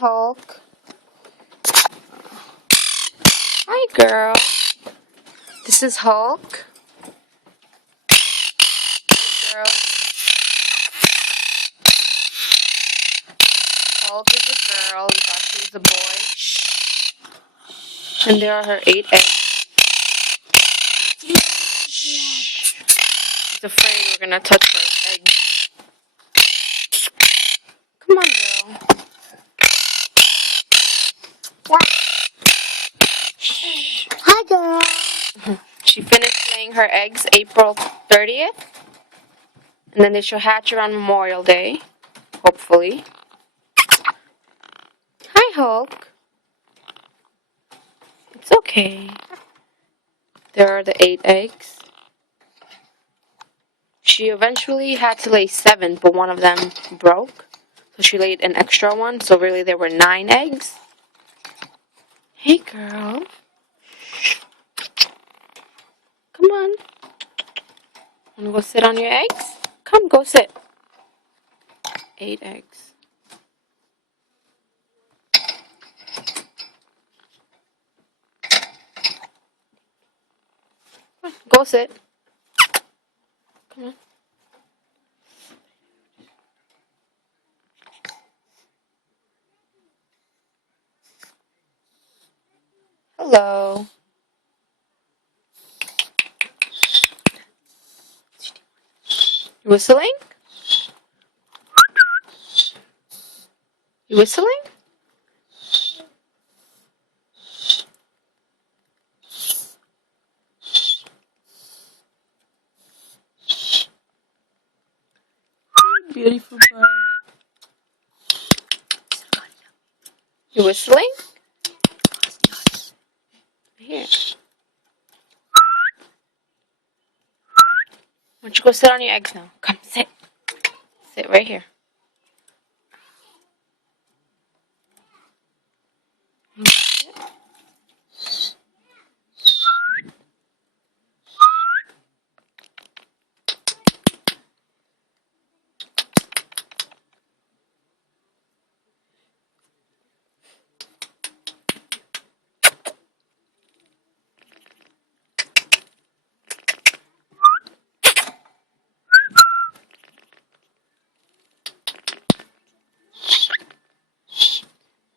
Hulk. Hi, girl. This is Hulk. Girl. Hulk is a girl. We thought she was a boy. And there are her 8 eggs. She's afraid we're gonna touch her eggs. Come on, girl. Hi, girl. She finished laying her eggs April 30th. And then they should hatch around Memorial Day. Hopefully. Hi, Hulk. It's okay. There are the 8 eggs. She eventually had to lay 7, but one of them broke. So she laid an extra one. So really there were 9 eggs. Hey, girl. Come on. Wanna go sit on your eggs? Come, go sit. 8 eggs. Come on, go sit. Come on. Hello. You whistling? You whistling? Beautiful bird. You whistling? Here. Why don't you go sit on your eggs now? Come, sit. Sit right here.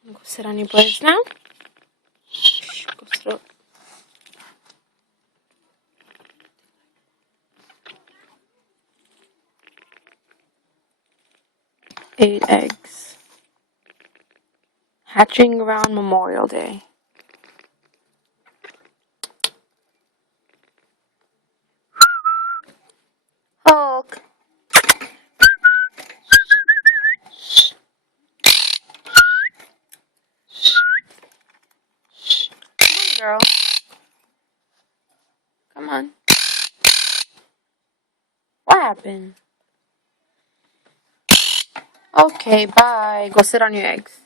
Go sit on your birds now. Go sit up. 8 eggs. Hatching around Memorial Day. Hulk. Come on, girl. Come on. What happened? Okay, bye. Go sit on your eggs.